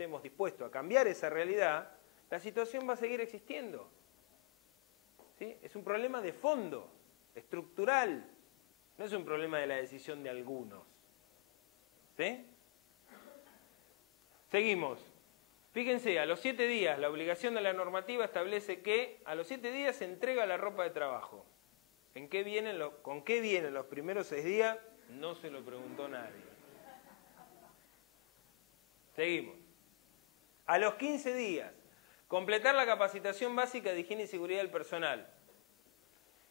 estemos dispuestos a cambiar esa realidad, la situación va a seguir existiendo. ¿Sí? Es un problema de fondo, estructural, no es un problema de la decisión de algunos. ¿Sí? Seguimos. Fíjense, a los 7 días, la obligación de la normativa establece que a los 7 días se entrega la ropa de trabajo. ¿Con qué vienen los primeros 6 días? No se lo preguntó nadie. Seguimos. A los 15 días, completar la capacitación básica de higiene y seguridad del personal.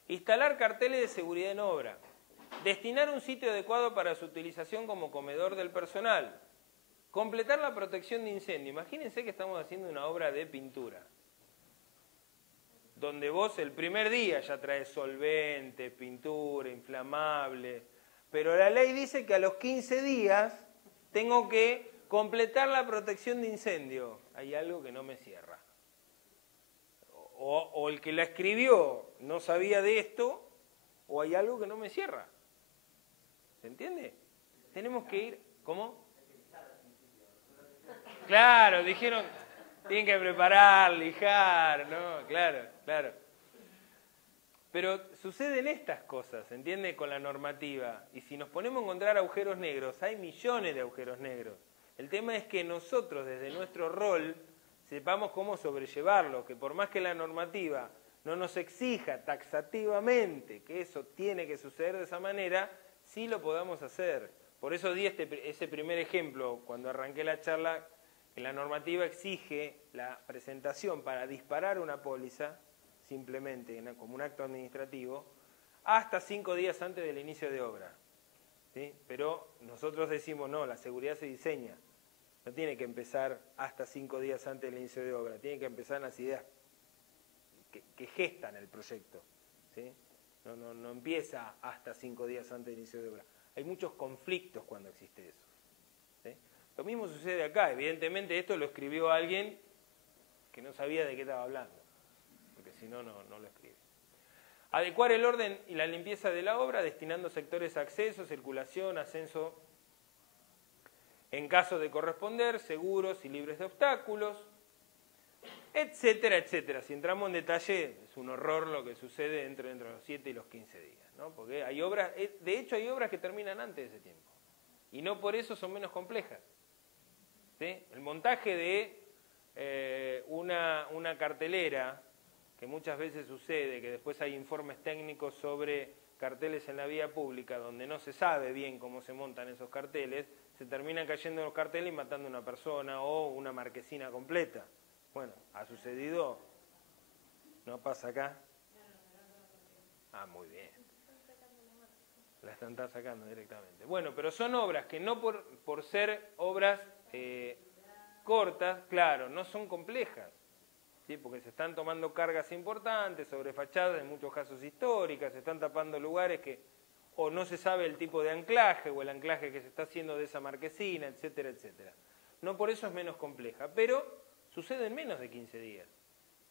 Instalar carteles de seguridad en obra. Destinar un sitio adecuado para su utilización como comedor del personal. Completar la protección de incendio. Imagínense que estamos haciendo una obra de pintura, donde vos el primer día ya traes solvente, pintura, inflamable, pero la ley dice que a los 15 días tengo que completar la protección de incendio. Hay algo que no me cierra. O el que la escribió no sabía de esto, o hay algo que no me cierra. ¿Se entiende? Tenemos que ir... ¿Cómo? Claro, dijeron, tienen que preparar, lijar, ¿no? Claro, claro. Pero suceden estas cosas, ¿entiende? Con la normativa. Y si nos ponemos a encontrar agujeros negros, hay millones de agujeros negros. El tema es que nosotros, desde nuestro rol, sepamos cómo sobrellevarlo, que por más que la normativa no nos exija taxativamente que eso tiene que suceder de esa manera, sí lo podamos hacer. Por eso di ese primer ejemplo cuando arranqué la charla, que la normativa exige la presentación para disparar una póliza, simplemente como un acto administrativo, hasta 5 días antes del inicio de obra. ¿Sí? Pero nosotros decimos, no, la seguridad se diseña. No tiene que empezar hasta 5 días antes del inicio de obra, tiene que empezar en las ideas que gestan el proyecto. ¿Sí? No empieza hasta 5 días antes del inicio de obra. Hay muchos conflictos cuando existe eso. ¿Sí? Lo mismo sucede acá. Evidentemente esto lo escribió alguien que no sabía de qué estaba hablando, porque si no, no lo escribe. Adecuar el orden y la limpieza de la obra, destinando sectores a acceso, circulación, ascenso, en caso de corresponder, seguros y libres de obstáculos, etcétera, etcétera. Si entramos en detalle, es un horror lo que sucede entre los 7 y los 15 días, ¿no? Porque hay obras, de hecho hay obras que terminan antes de ese tiempo, y no por eso son menos complejas. ¿Sí? El montaje de una cartelera, que muchas veces sucede, que después hay informes técnicos sobre carteles en la vía pública, donde no se sabe bien cómo se montan esos carteles, se terminan cayendo los carteles y matando a una persona o una marquesina completa. Bueno, ha sucedido, ¿no pasa acá? Ah, muy bien. La están sacando directamente. Bueno, pero son obras que no por ser obras cortas, claro, no son complejas, ¿sí? Porque se están tomando cargas importantes sobre fachadas, en muchos casos históricas, se están tapando lugares que o no se sabe el tipo de anclaje o el anclaje que se está haciendo de esa marquesina, etcétera, etcétera. No por eso es menos compleja, pero sucede en menos de 15 días.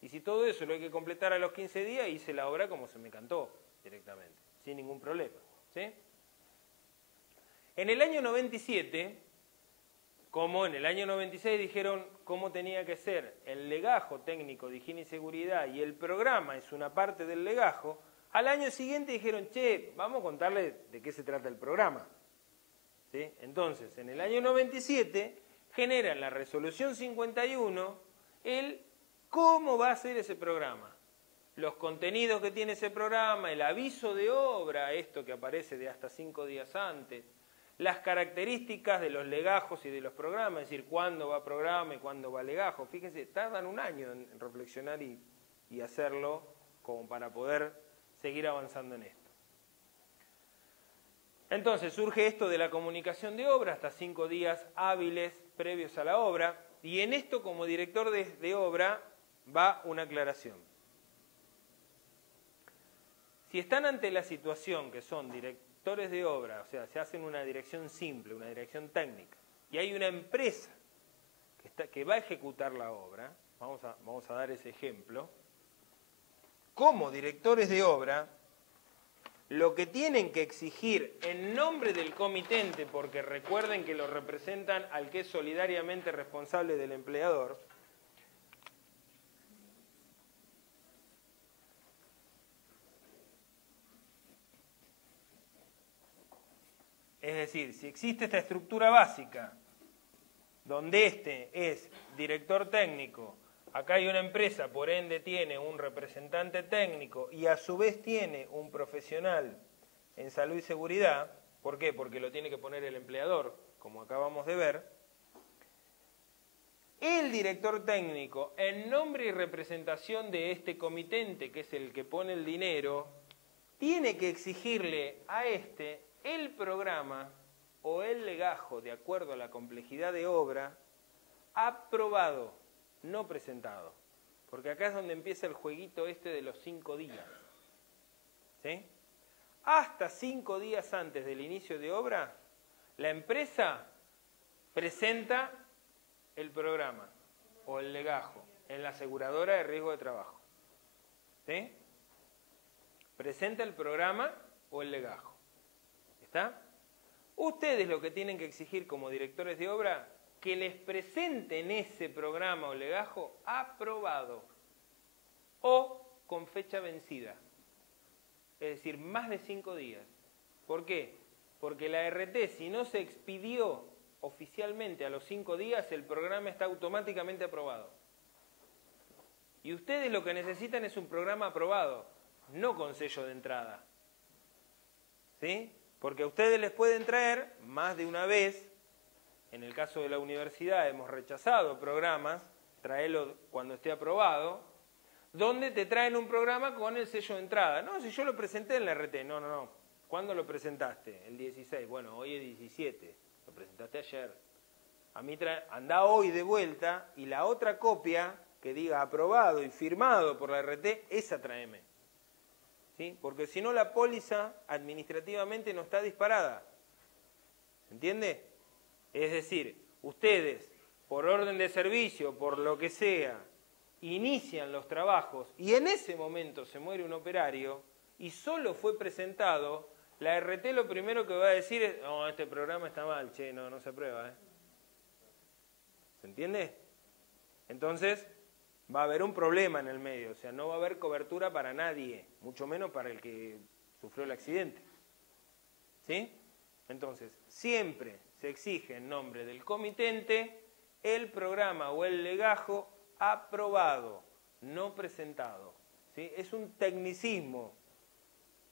Y si todo eso lo hay que completar a los 15 días, hice la obra como se me cantó directamente, sin ningún problema. ¿Sí? En el año 97, como en el año 96 dijeron cómo tenía que ser el legajo técnico de higiene y seguridad y el programa es una parte del legajo, al año siguiente dijeron, che, vamos a contarle de qué se trata el programa. ¿Sí? Entonces, en el año 97 generan la resolución 51 el cómo va a ser ese programa. Los contenidos que tiene ese programa, el aviso de obra, esto que aparece de hasta 5 días antes, las características de los legajos y de los programas, es decir, cuándo va programa y cuándo va legajo. Fíjense, tardan un año en reflexionar y hacerlo como para poder seguir avanzando en esto. Entonces surge esto de la comunicación de obra, hasta 5 días hábiles previos a la obra, y en esto como director de obra va una aclaración. Si están ante la situación que son directores de obra, o sea, se hacen una dirección simple, una dirección técnica, y hay una empresa que va a ejecutar la obra, vamos a dar ese ejemplo, como directores de obra, lo que tienen que exigir en nombre del comitente, porque recuerden que lo representan al que es solidariamente responsable del empleador, es decir, si existe esta estructura básica, donde este es director técnico, acá hay una empresa, por ende tiene un representante técnico y a su vez tiene un profesional en salud y seguridad, ¿por qué? Porque lo tiene que poner el empleador, como acabamos de ver. El director técnico, en nombre y representación de este comitente, que es el que pone el dinero, tiene que exigirle a este el programa o el legajo, de acuerdo a la complejidad de obra, aprobado, no presentado. Porque acá es donde empieza el jueguito este de los 5 días. ¿Sí? Hasta 5 días antes del inicio de obra, la empresa presenta el programa o el legajo en la aseguradora de riesgo de trabajo. ¿Sí? Presenta el programa o el legajo. ¿Está? Ustedes lo que tienen que exigir como directores de obra, que les presenten ese programa o legajo aprobado o con fecha vencida. Es decir, más de 5 días. ¿Por qué? Porque la RT, si no se expidió oficialmente a los 5 días, el programa está automáticamente aprobado. Y ustedes lo que necesitan es un programa aprobado, no con sello de entrada. ¿Sí? Porque a ustedes les pueden traer más de una vez, en el caso de la universidad hemos rechazado programas, traelo cuando esté aprobado, donde te traen un programa con el sello de entrada. No, si yo lo presenté en la RT, no. ¿Cuándo lo presentaste? El 16. Bueno, hoy es 17. Lo presentaste ayer. A mí andá hoy de vuelta y la otra copia que diga aprobado y firmado por la RT, esa tráeme. ¿Sí? Porque si no la póliza administrativamente no está disparada. ¿Entiende? Es decir, ustedes, por orden de servicio, por lo que sea, inician los trabajos y en ese momento se muere un operario y solo fue presentado, la RT lo primero que va a decir es, no, este programa está mal, che, no se aprueba. ¿Se entiende? Entonces, va a haber un problema en el medio, o sea, no va a haber cobertura para nadie, mucho menos para el que sufrió el accidente. ¿Sí? Entonces, siempre se exige en nombre del comitente el programa o el legajo aprobado, no presentado. ¿Sí? Es un tecnicismo,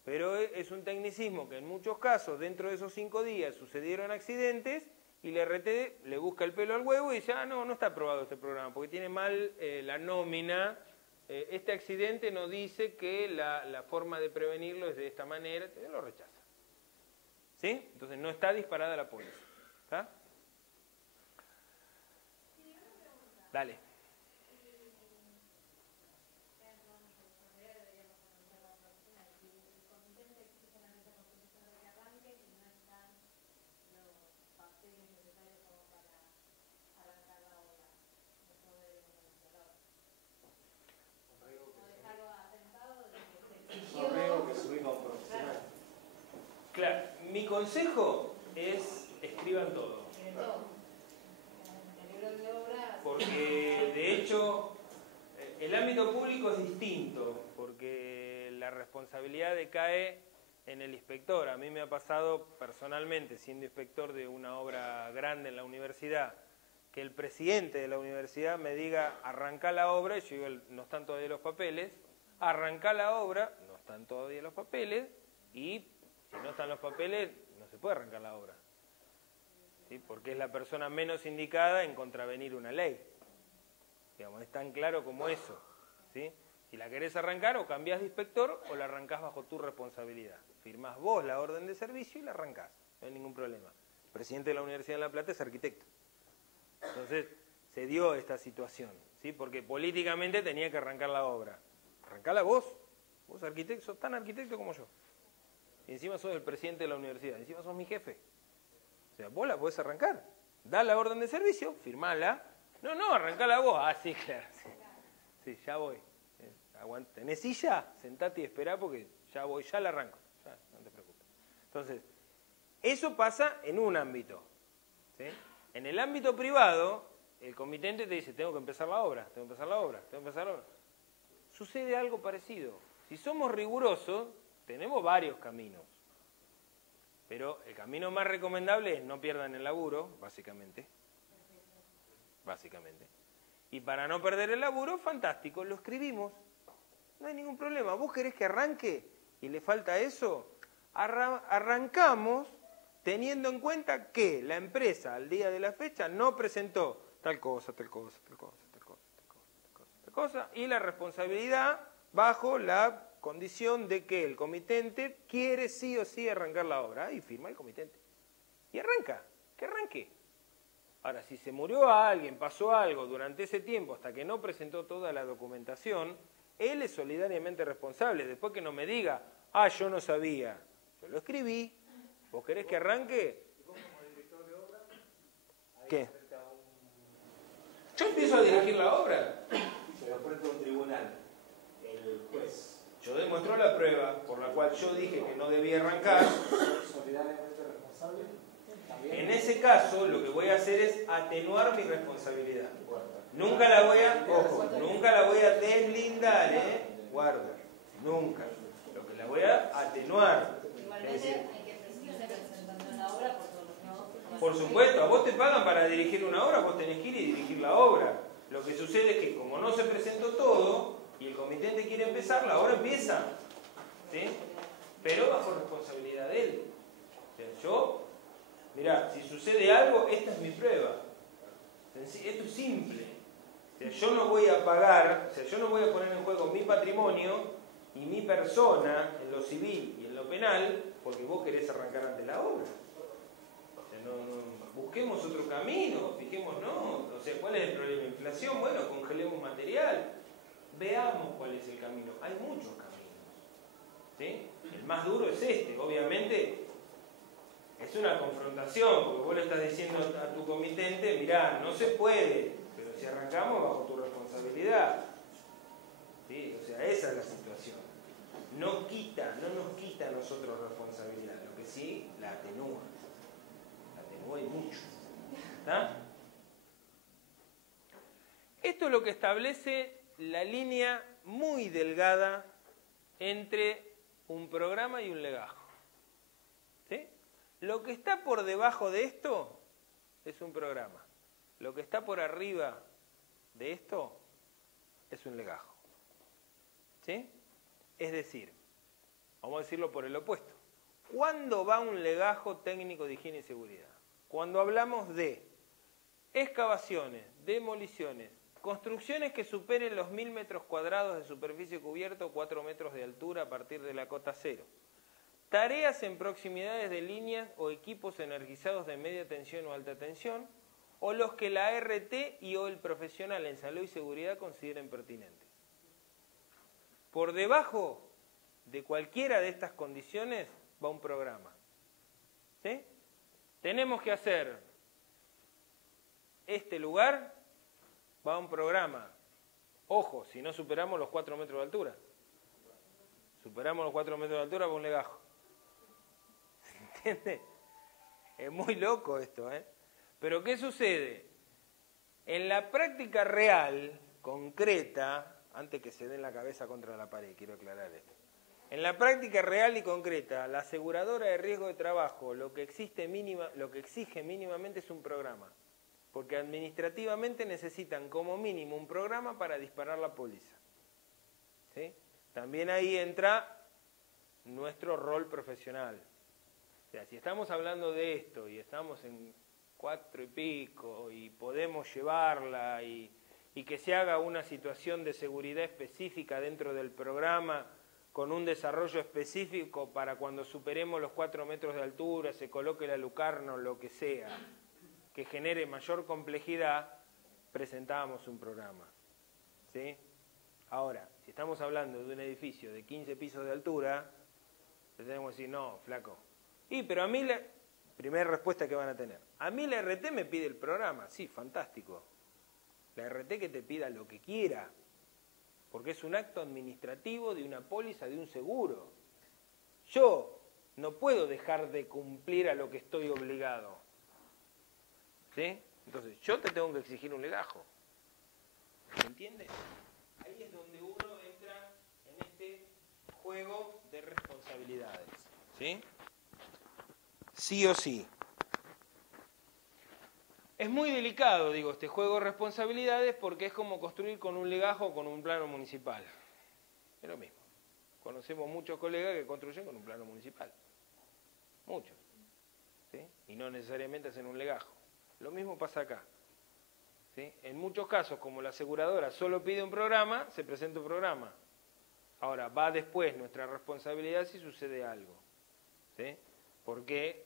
pero es un tecnicismo que en muchos casos, dentro de esos 5 días, sucedieron accidentes y la RT le busca el pelo al huevo y dice, no está aprobado este programa, porque tiene mal la nómina, este accidente no dice que la forma de prevenirlo es de esta manera, lo rechaza. ¿Sí? Entonces no está disparada la póliza. ¿Está? Dale. Claro, mi consejo es escriban todo. Porque de hecho el ámbito público es distinto, porque la responsabilidad decae en el inspector. A mí me ha pasado personalmente, siendo inspector de una obra grande en la universidad, que el presidente de la universidad me diga, arrancá la obra, y yo digo, no están todavía los papeles, arrancá la obra, no están todavía los papeles, y si no están los papeles, no se puede arrancar la obra. ¿Sí? Porque es la persona menos indicada en contravenir una ley. Digamos, es tan claro como eso. ¿Sí? Si la querés arrancar, o cambiás de inspector o la arrancás bajo tu responsabilidad. Firmás vos la orden de servicio y la arrancás. No hay ningún problema. El presidente de la Universidad de La Plata es arquitecto. Entonces, se dio esta situación. ¿Sí? Porque políticamente tenía que arrancar la obra. Arrancala vos. Vos arquitecto, sos tan arquitecto como yo. Y encima sos el presidente de la universidad. Encima sos mi jefe. O sea, vos la podés arrancar. Da la orden de servicio, firmala. No, arrancala vos. Ah, sí, claro. Sí, ya voy. ¿Tenés silla? Sentate y esperá porque ya voy, ya la arranco. Ya, Entonces, eso pasa en un ámbito, ¿sí? En el ámbito privado, el comitente te dice, tengo que empezar la obra, tengo que empezar la obra, tengo que empezar la obra. Sucede algo parecido. Si somos rigurosos, tenemos varios caminos. Pero el camino más recomendable es no pierdan el laburo, básicamente. Básicamente. Y para no perder el laburo, fantástico, lo escribimos. No hay ningún problema. ¿Vos querés que arranque y le falta eso? Arrancamos teniendo en cuenta que la empresa al día de la fecha no presentó tal cosa, tal cosa, tal cosa, tal cosa, tal cosa, tal cosa, tal cosa, y la responsabilidad bajo la condición de que el comitente quiere sí o sí arrancar la obra, y firma el comitente. Y arranca, que arranque. Ahora, si se murió a alguien, pasó algo durante ese tiempo hasta que no presentó toda la documentación, él es solidariamente responsable. Después que no me diga, ah, yo no sabía, yo lo escribí, ¿vos querés que arranque? ¿Y vos como director de obra? ¿Qué? Yo empiezo a dirigir la obra. Pero frente a un tribunal, el juez. Yo demuestro la prueba por la cual yo dije que no debía arrancar. ¿Solidariamente responsable? ¿También? En ese caso, lo que voy a hacer es atenuar mi responsabilidad. Nunca la voy a, ojo, nunca la voy a deslindar, guarda, nunca. Lo que la voy a atenuar. Igualmente hay que seguirse presentando en la obra por todos los no. Por supuesto, a vos te pagan para dirigir una obra, vos tenés que ir y dirigir la obra. Lo que sucede es que como no se presentó todo y el comitente quiere empezar, la obra empieza. ¿Sí? Pero bajo responsabilidad de él. O sea, yo, mirá, si sucede algo, esta es mi prueba. Esto es simple. O sea, yo no voy a pagar, o sea, yo no voy a poner en juego mi patrimonio y mi persona en lo civil y en lo penal porque vos querés arrancar ante la obra. O sea, busquemos otro camino, fijémonos. O sea, ¿cuál es el problema? ¿Inflación? Bueno, congelemos material. Veamos cuál es el camino. Hay muchos caminos. ¿Sí? El más duro es este. Obviamente es una confrontación, porque vos le estás diciendo a tu comitente, mirá, no se puede, pero si arrancamos bajo tu responsabilidad. ¿Sí? O sea, esa es la situación. No nos quita a nosotros responsabilidad, lo que sí la atenúa. La atenúa y mucho. ¿Está? Esto es lo que establece la línea muy delgada entre un programa y un legajo. ¿Sí? Lo que está por debajo de esto es un programa. Lo que está por arriba de esto es un legajo. ¿Sí? Es decir, vamos a decirlo por el opuesto. ¿Cuándo va un legajo técnico de higiene y seguridad? Cuando hablamos de excavaciones, demoliciones, construcciones que superen los 1000 metros cuadrados de superficie cubierta o 4 metros de altura a partir de la cota cero. Tareas en proximidades de líneas o equipos energizados de media tensión o alta tensión, o los que la ART y o el profesional en salud y seguridad consideren pertinentes. Por debajo de cualquiera de estas condiciones va un programa. ¿Sí? Tenemos que hacer este lugar, va un programa. Ojo, si no superamos los 4 metros de altura. Superamos los 4 metros de altura, va un legajo. ¿Se entiende? Es muy loco esto, ¿eh? Pero ¿qué sucede? En la práctica real, concreta, antes que se den la cabeza contra la pared, quiero aclarar esto. En la práctica real y concreta, la aseguradora de riesgo de trabajo lo que exige mínimamente es un programa. Porque administrativamente necesitan como mínimo un programa para disparar la póliza. ¿Sí? También ahí entra nuestro rol profesional. O sea, si estamos hablando de esto y estamos en 4 y pico y podemos llevarla y que se haga una situación de seguridad específica dentro del programa con un desarrollo específico para cuando superemos los 4 metros de altura, se coloque la lucarna o lo que sea, que genere mayor complejidad, presentamos un programa. ¿Sí? Ahora, si estamos hablando de un edificio de 15 pisos de altura, le tenemos que decir, no, flaco. Pero a mí, primera respuesta que van a tener, a mí la RT me pide el programa, sí, fantástico. La RT que te pida lo que quiera, porque es un acto administrativo de una póliza, de un seguro. Yo, No puedo dejar de cumplir a lo que estoy obligado. ¿Sí? Entonces, yo te tengo que exigir un legajo. ¿Se entiende? Ahí es donde uno entra en este juego de responsabilidades. ¿Sí? Sí o sí. Es muy delicado, digo, este juego de responsabilidades porque es como construir con un legajo o con un plano municipal. Es lo mismo. Conocemos muchos colegas que construyen con un plano municipal. Muchos. ¿Sí? Y no necesariamente hacen un legajo. Lo mismo pasa acá. ¿Sí? En muchos casos, como la aseguradora solo pide un programa, se presenta un programa. Ahora, va después nuestra responsabilidad si sucede algo. ¿Sí? Porque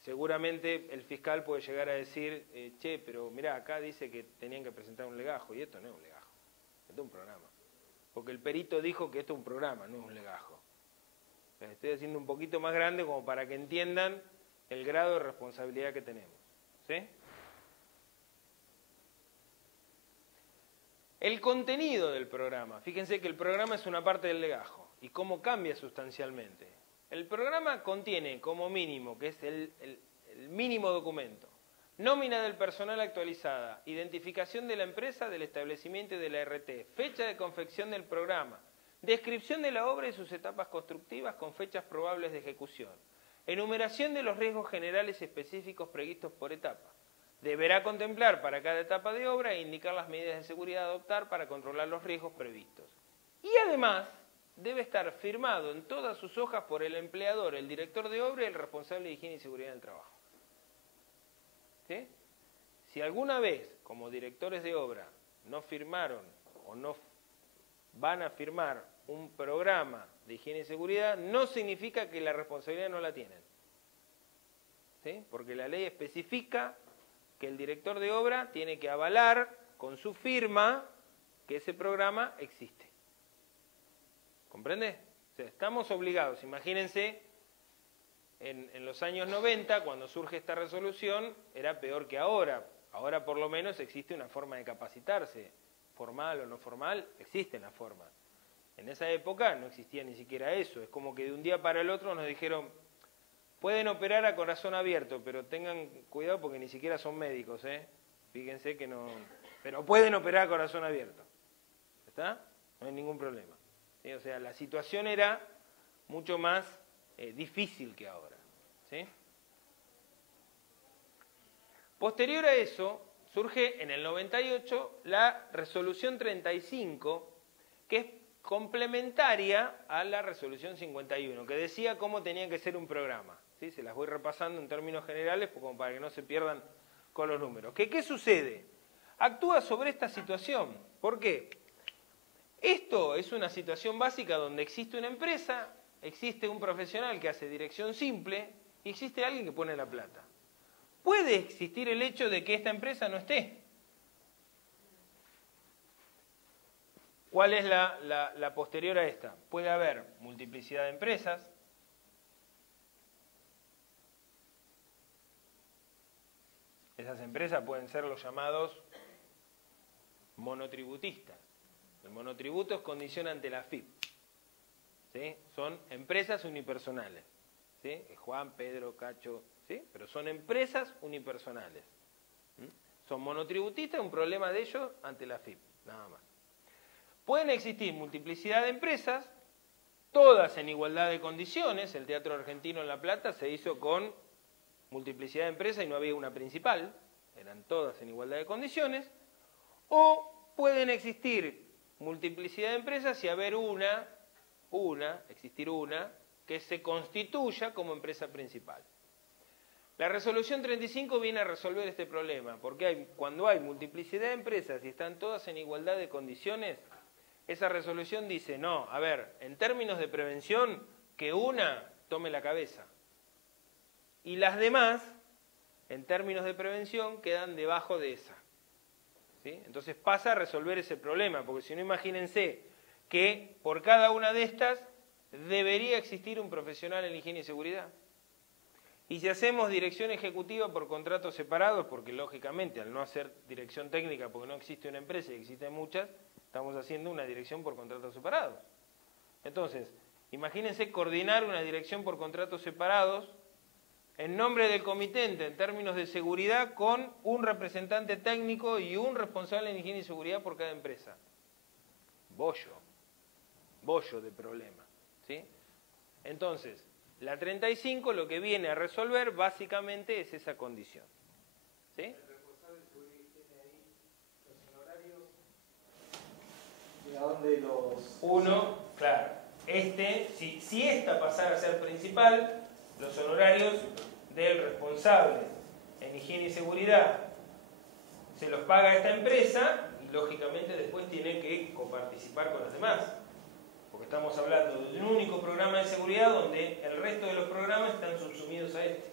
seguramente el fiscal puede llegar a decir, che, pero mirá, acá dice que tenían que presentar un legajo, y esto no es un legajo, esto es un programa. Porque el perito dijo que esto es un programa, no es un legajo. Estoy haciendo un poquito más grande como para que entiendan el grado de responsabilidad que tenemos. ¿Sí? El contenido del programa. Fíjense que el programa es una parte del legajo. ¿Y cómo cambia sustancialmente? El programa contiene como mínimo, que es el mínimo documento, nómina del personal actualizada, identificación de la empresa, del establecimiento y de la RT, fecha de confección del programa, descripción de la obra y sus etapas constructivas con fechas probables de ejecución, enumeración de los riesgos generales específicos previstos por etapa. Deberá contemplar para cada etapa de obra e indicar las medidas de seguridad a adoptar para controlar los riesgos previstos. Y además, debe estar firmado en todas sus hojas por el empleador, el director de obra y el responsable de higiene y seguridad del trabajo. ¿Sí? Si alguna vez, como directores de obra, no firmaron o no van a firmar un programa de higiene y seguridad, no significa que la responsabilidad no la tienen. ¿Sí? Porque la ley especifica que el director de obra tiene que avalar con su firma que ese programa existe. ¿Comprende? O sea, estamos obligados. Imagínense, en los años 90, cuando surge esta resolución, era peor que ahora. Ahora por lo menos existe una forma de capacitarse. Formal o no formal, existen las formas. En esa época no existía ni siquiera eso. Es como que de un día para el otro nos dijeron, pueden operar a corazón abierto, pero tengan cuidado porque ni siquiera son médicos, ¿eh? Fíjense que no... Pero pueden operar a corazón abierto. ¿Está? No hay ningún problema. ¿Sí? O sea, la situación era mucho más difícil que ahora. ¿Sí? Posterior a eso, surge en el 98 la resolución 35, que es complementaria a la resolución 51, que decía cómo tenía que ser un programa. ¿Sí? Se las voy repasando en términos generales como para que no se pierdan con los números. ¿Qué sucede? Actúa sobre esta situación. ¿Por qué? Esto es una situación básica donde existe una empresa, existe un profesional que hace dirección simple y existe alguien que pone la plata. Puede existir el hecho de que esta empresa no esté. ¿Cuál es la posterior a esta? Puede haber multiplicidad de empresas. Esas empresas pueden ser los llamados monotributistas. El monotributo es condición ante la AFIP. ¿Sí? Son empresas unipersonales. ¿Sí? Juan, Pedro, Cacho, ¿sí? Pero son empresas unipersonales. ¿Sí? Son monotributistas, un problema de ellos ante la AFIP, nada más. Pueden existir multiplicidad de empresas, todas en igualdad de condiciones. El Teatro Argentino en La Plata se hizo con multiplicidad de empresas y no había una principal, eran todas en igualdad de condiciones. O pueden existir multiplicidad de empresas y haber existir una que se constituya como empresa principal. La resolución 35 viene a resolver este problema, porque cuando hay multiplicidad de empresas y están todas en igualdad de condiciones, esa resolución dice, no, a ver, en términos de prevención, que una tome la cabeza. Y las demás, en términos de prevención, quedan debajo de esa. ¿Sí? Entonces pasa a resolver ese problema, porque si no, imagínense que por cada una de estas debería existir un profesional en higiene y seguridad. Y si hacemos dirección ejecutiva por contratos separados, porque lógicamente al no hacer dirección técnica, porque no existe una empresa y existen muchas, estamos haciendo una dirección por contratos separados. Entonces, Imagínense coordinar una dirección por contratos separados en nombre del comitente en términos de seguridad con un representante técnico y un responsable en higiene y seguridad por cada empresa. Bollo de problema, ¿sí? Entonces, la 35 lo que viene a resolver básicamente es esa condición, ¿sí? El responsable de seguridad tiene ahí los honorarios. ¿Y a dónde los...? Uno, claro, si esta pasara a ser principal, los honorarios del responsable en higiene y seguridad se los paga esta empresa y lógicamente después tiene que coparticipar con los demás. Porque estamos hablando de un único programa de seguridad donde el resto de los programas están subsumidos a este,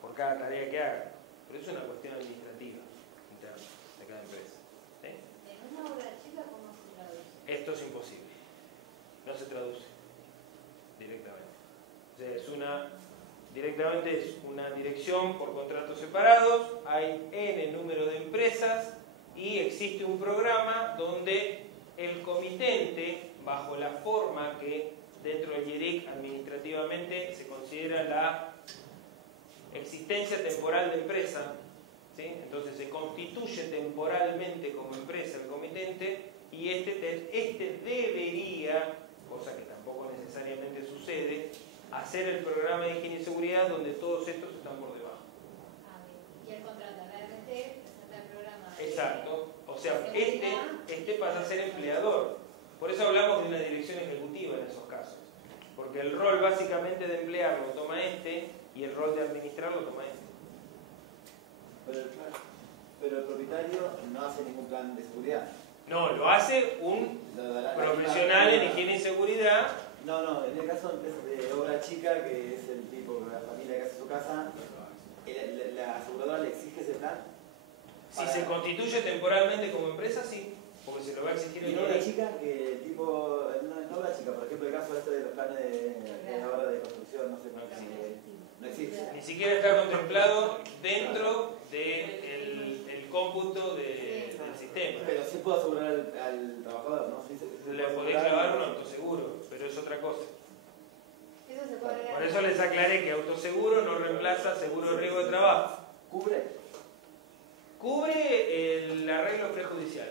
por cada tarea que haga. Pero eso es una cuestión administrativa interna de cada empresa, ¿sí? En una obra chica, ¿cómo se traduce? Esto es imposible. No se traduce directamente. O sea, directamente es una dirección por contratos separados, hay N número de empresas y existe un programa donde el comitente, bajo la forma que dentro del IERIC administrativamente se considera la existencia temporal de empresa, ¿sí? Entonces se constituye temporalmente como empresa el comitente y este debería, cosa que tampoco necesariamente sucede, hacer el programa de higiene y seguridad donde todos estos están por debajo. Y el contrato realmente presenta el programa. Exacto. O sea, este pasa a ser empleador. Por eso hablamos de una dirección ejecutiva en esos casos. Porque el rol básicamente de emplear lo toma este y el rol de administrar lo toma este. Pero el propietario no hace ningún plan de seguridad. No, lo hace un profesional en higiene y seguridad. No, en el caso de empresas de obra chica, que es el tipo, la familia que hace su casa, ¿la aseguradora le exige ese plan? Si se constituye temporalmente como empresa, sí, porque se lo va a exigir el en obra IERIC. chica, que el tipo, en obra chica, por ejemplo, el caso este de los planes de obra de construcción, no sé cómo no existe. Ni siquiera está contemplado dentro del cómputo del sistema. Pero sí puedo asegurar al trabajador, ¿no? Sí, Le podés clavar un autoseguro, pero es otra cosa. Eso se puede agregar. Por eso les aclaré que autoseguro no reemplaza seguro de riesgo de trabajo. Cubre el arreglo prejudicial.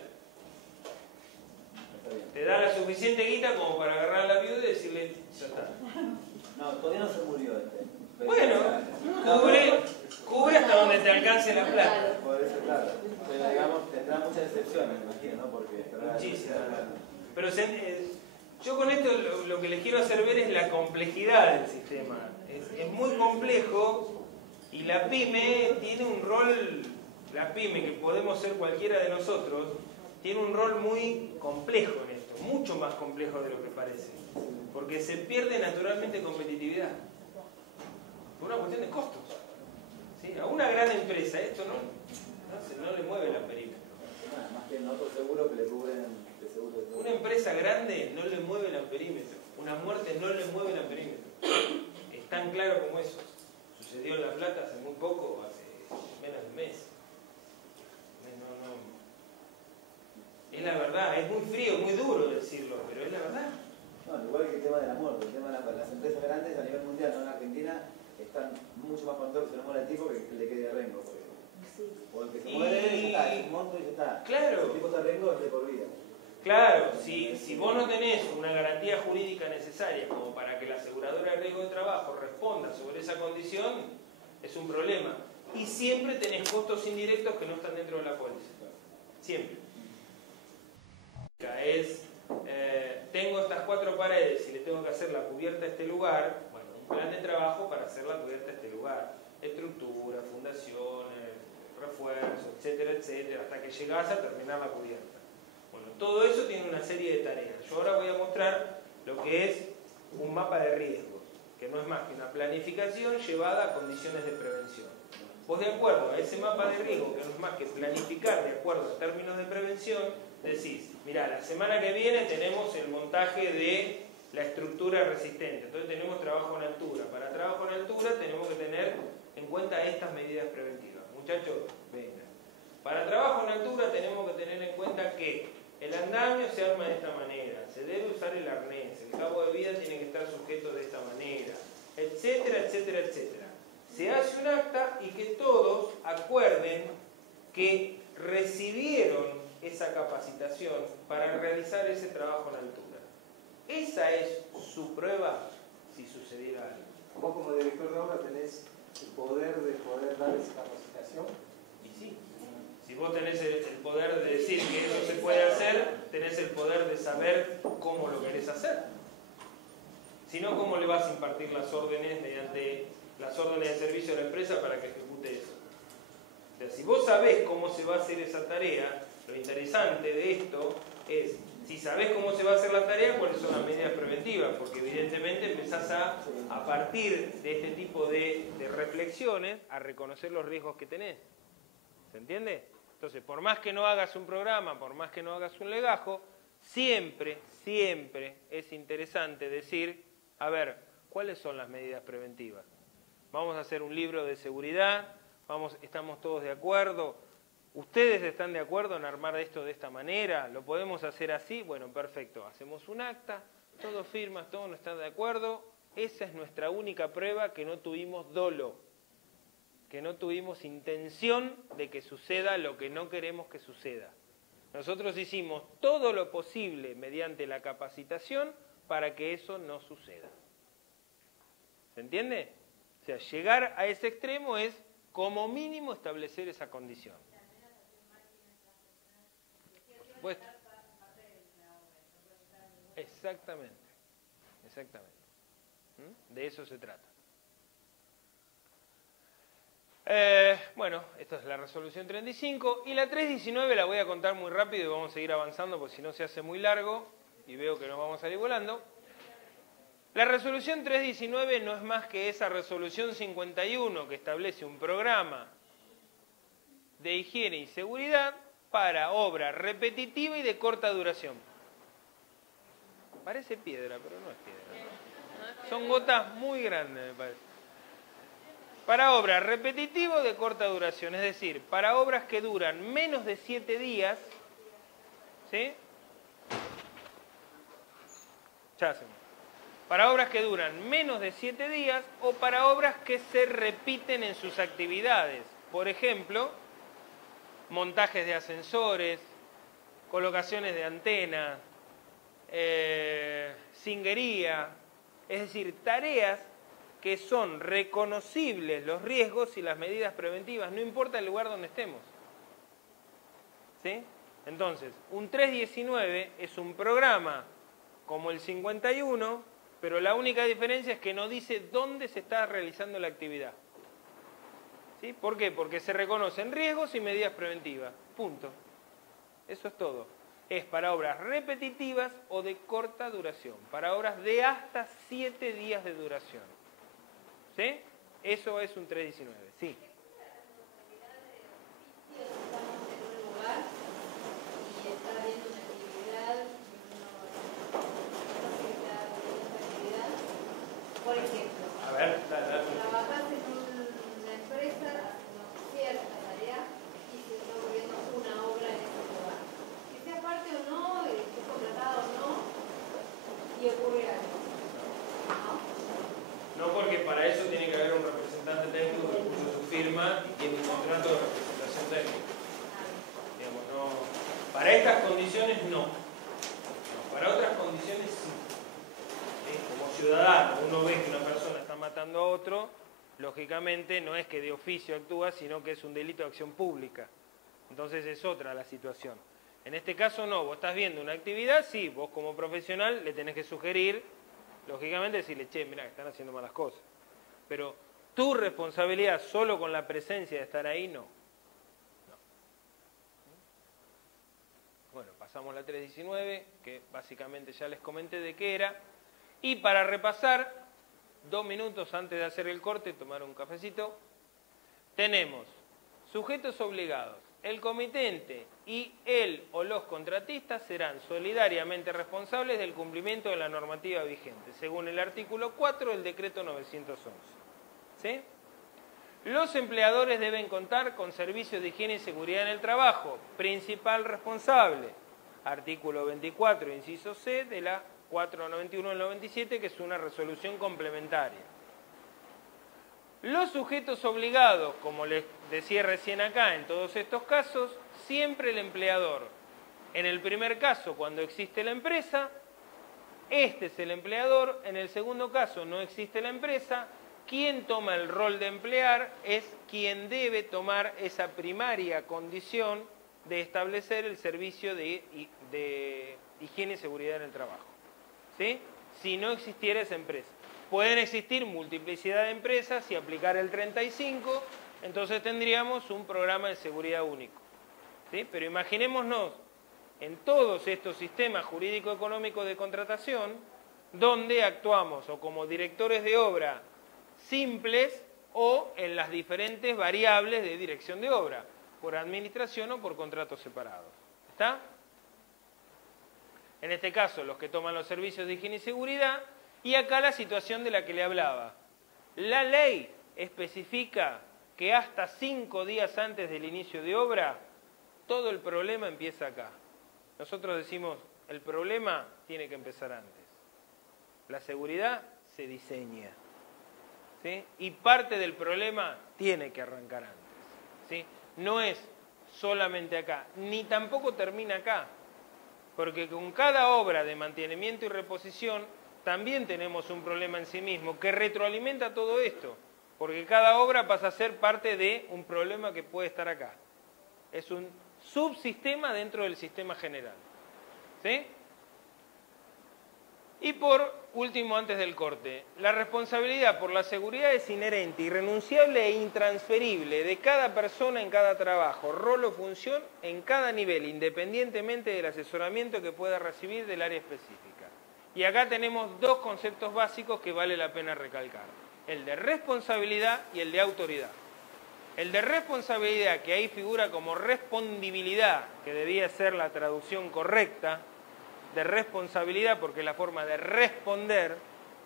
Está bien. Te da la suficiente guita como para agarrar a la viuda y decirle, ya está. No, todavía no se murió este. Bueno, cubre hasta donde te alcance la plata. Por eso, claro. Pero digamos, tendrá muchas excepciones, me imagino, ¿no? Porque Muchísimas. Pero yo con esto lo que les quiero hacer ver es la complejidad del sistema. Es muy complejo y la PYME tiene un rol, la PYME que podemos ser cualquiera de nosotros, tiene un rol muy complejo en esto, mucho más complejo de lo que parece. Porque se pierde naturalmente competitividad. Por una cuestión de costos. ¿Sí? A una gran empresa esto no le mueve el amperímetro. más que en otros seguros que le cubren de seguro de todo. Una empresa grande no le mueve el amperímetro. Una muerte no le mueve el amperímetro. Es tan claro como eso. Sucedió en La Plata hace muy poco, hace menos de un mes. Es la verdad, es muy frío, muy duro decirlo, pero es la verdad. No, igual que el tema de la muerte, el tema de las empresas grandes a nivel mundial, no en Argentina, están mucho más contentos que se le muera el tipo que le quede rengo, por ejemplo. O el que se muere, ya está, es un monto y ya está. Claro. Si el tipo está rengo, es de por vida. Claro, si vos no tenés una garantía jurídica necesaria como para que la aseguradora de riesgo de trabajo responda sobre esa condición, es un problema. Y siempre tenés costos indirectos que no están dentro de la póliza. Siempre. Tengo estas 4 paredes y le tengo que hacer la cubierta a este lugar, bueno, un plan de trabajo para hacer la cubierta a este lugar. Estructura, fundaciones, refuerzos, etcétera, etcétera, hasta que llegás a terminar la cubierta. Bueno, todo eso tiene una serie de tareas. Yo ahora voy a mostrar lo que es un mapa de riesgos, que no es más que una planificación llevada a condiciones de prevención. Vos, de acuerdo a ese mapa de riesgo, que no es más que planificar de acuerdo a términos de prevención, decís, mirá, la semana que viene tenemos el montaje de la estructura resistente, entonces tenemos trabajo en altura. Para trabajo en altura tenemos que tener en cuenta estas medidas preventivas. Muchachos, vengan. Para trabajo en altura tenemos que tener en cuenta que El andamio se arma de esta manera, se debe usar el arnés, el cabo de vida tiene que estar sujeto de esta manera, etcétera, etcétera, etcétera. Se hace un acta y que todos acuerden que recibieron esa capacitación para realizar ese trabajo en altura. Esa es su prueba si sucediera algo. Vos como director de obra tenés el poder de poder dar esa capacitación. Y sí, si vos tenés el poder de decir que eso se puede hacer, tenés el poder de saber cómo lo querés hacer. Si no, ¿cómo le vas a impartir las órdenes mediante las órdenes de servicio a la empresa para que ejecute eso? O sea, si vos sabés cómo se va a hacer esa tarea, lo interesante de esto es, si sabés cómo se va a hacer la tarea, cuáles son las medidas preventivas, porque evidentemente empezás a partir de este tipo de reflexiones, a reconocer los riesgos que tenés. ¿Se entiende? Entonces, por más que no hagas un programa, por más que no hagas un legajo, siempre es interesante decir, a ver, ¿cuáles son las medidas preventivas? Vamos a hacer un libro de seguridad, estamos todos de acuerdo, ¿ustedes están de acuerdo en armar esto de esta manera? ¿Lo podemos hacer así? Bueno, perfecto, hacemos un acta, todos firman, todos no están de acuerdo, esa es nuestra única prueba que no tuvimos dolo, que no tuvimos intención de que suceda lo que no queremos que suceda. Nosotros hicimos todo lo posible mediante la capacitación para que eso no suceda. ¿Se entiende? O sea, llegar a ese extremo es, como mínimo, establecer esa condición. Por supuesto. Exactamente. De eso se trata. Bueno, esta es la resolución 35 y la 319 la voy a contar muy rápido y vamos a seguir avanzando porque si no se hace muy largo y veo que nos vamos a ir volando. La resolución 319 no es más que esa resolución 51 que establece un programa de higiene y seguridad para obra repetitiva y de corta duración. Parece piedra, pero no es piedra, ¿no? Son gotas muy grandes, me parece. Para obras repetitivas de corta duración, es decir, para obras que duran menos de 7 días, ¿sí? Ya hacemos. Para obras que duran menos de 7 días o para obras que se repiten en sus actividades. Por ejemplo, montajes de ascensores, colocaciones de antenas, cinguería, es decir, tareas que son reconocibles los riesgos y las medidas preventivas, no importa el lugar donde estemos. ¿Sí? Entonces, un 319 es un programa como el 51, pero la única diferencia es que no dice dónde se está realizando la actividad. ¿Sí? ¿Por qué? Porque se reconocen riesgos y medidas preventivas. Punto. Eso es todo. Es para obras repetitivas o de corta duración, para obras de hasta 7 días de duración. ¿Sí? Eso es un 319. Sí. Estamos en un lugar y está habiendo una actividad, por ejemplo, A ver, dale. trabajas en una empresa haciendo cierta tarea y se está ocurriendo una obra en ese lugar. Que sea parte o no, esté contratado o no, y ocurre algo. ¿No? No, porque para eso tiene que haber un representante técnico que puso su firma y tiene un contrato de representación técnica. Digamos, no, para estas condiciones no. Para otras condiciones sí. ¿Sí? Como ciudadano, uno ve que una persona está matando a otro, lógicamente no es que de oficio actúa, sino que es un delito de acción pública. Entonces es otra la situación. En este caso no, vos estás viendo una actividad, sí, vos como profesional le tenés que sugerir, lógicamente decirle, che, mirá, están haciendo malas cosas. Pero tu responsabilidad solo con la presencia de estar ahí, no. Bueno, pasamos la 319, que básicamente ya les comenté de qué era. Y para repasar, 2 minutos antes de hacer el corte, tomar un cafecito, tenemos sujetos obligados. El comitente y él o los contratistas serán solidariamente responsables del cumplimiento de la normativa vigente, según el artículo 4 del decreto 911. ¿Sí? Los empleadores deben contar con servicios de higiene y seguridad en el trabajo, principal responsable. artículo 24, inciso C, de la 491 del 97, que es una resolución complementaria. Los sujetos obligados, como les decía recién acá, en todos estos casos, siempre el empleador. En el primer caso, cuando existe la empresa, este es el empleador. En el segundo caso, no existe la empresa. Quien toma el rol de emplear es quien debe tomar esa primaria condición de establecer el servicio de higiene y seguridad en el trabajo. ¿Sí? Si no existiera esa empresa. Pueden existir multiplicidad de empresas y aplicar el 35, entonces tendríamos un programa de seguridad único. ¿Sí? Pero imaginémonos en todos estos sistemas jurídico-económicos de contratación, donde actuamos o como directores de obra simples o en las diferentes variables de dirección de obra, por administración o por contratos separados. ¿Está? En este caso, los que toman los servicios de higiene y seguridad, y acá la situación de la que le hablaba. La ley especifica que hasta 5 días antes del inicio de obra, todo el problema empieza acá. Nosotros decimos, el problema tiene que empezar antes. La seguridad se diseña, ¿sí? Y parte del problema tiene que arrancar antes, ¿sí? No es solamente acá, ni tampoco termina acá, porque con cada obra de mantenimiento y reposición también tenemos un problema en sí mismo que retroalimenta todo esto, porque cada obra pasa a ser parte de un problema que puede estar acá. Es un subsistema dentro del sistema general. ¿Sí? Y por último, antes del corte, la responsabilidad por la seguridad es inherente, irrenunciable e intransferible de cada persona en cada trabajo, rol o función en cada nivel, independientemente del asesoramiento que pueda recibir del área específica. Y acá tenemos dos conceptos básicos que vale la pena recalcar: el de responsabilidad y el de autoridad. El de responsabilidad, que ahí figura como respondibilidad, que debía ser la traducción correcta de responsabilidad, porque la forma de responder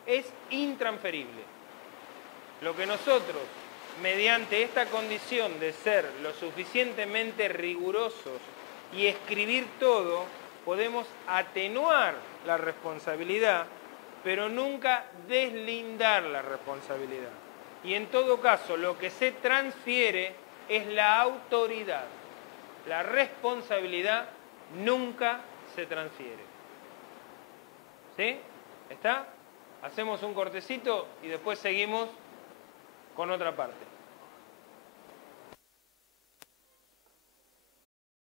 es intransferible. Lo que nosotros, mediante esta condición de ser lo suficientemente rigurosos y escribir todo, podemos atenuar la responsabilidad, pero nunca deslindar la responsabilidad. Y en todo caso, lo que se transfiere es la autoridad. La responsabilidad nunca se transfiere. ¿Sí? ¿Está? Hacemos un cortecito y después seguimos con otra parte.